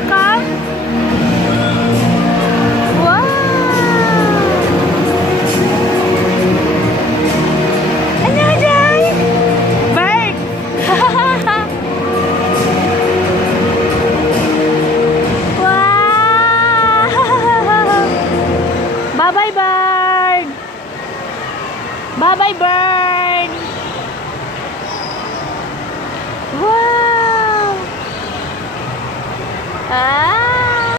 wanna come? Wow! Ano dyan? Bird! Wow! Bye-bye, bird! Bye-bye, bird! Wow! Ah!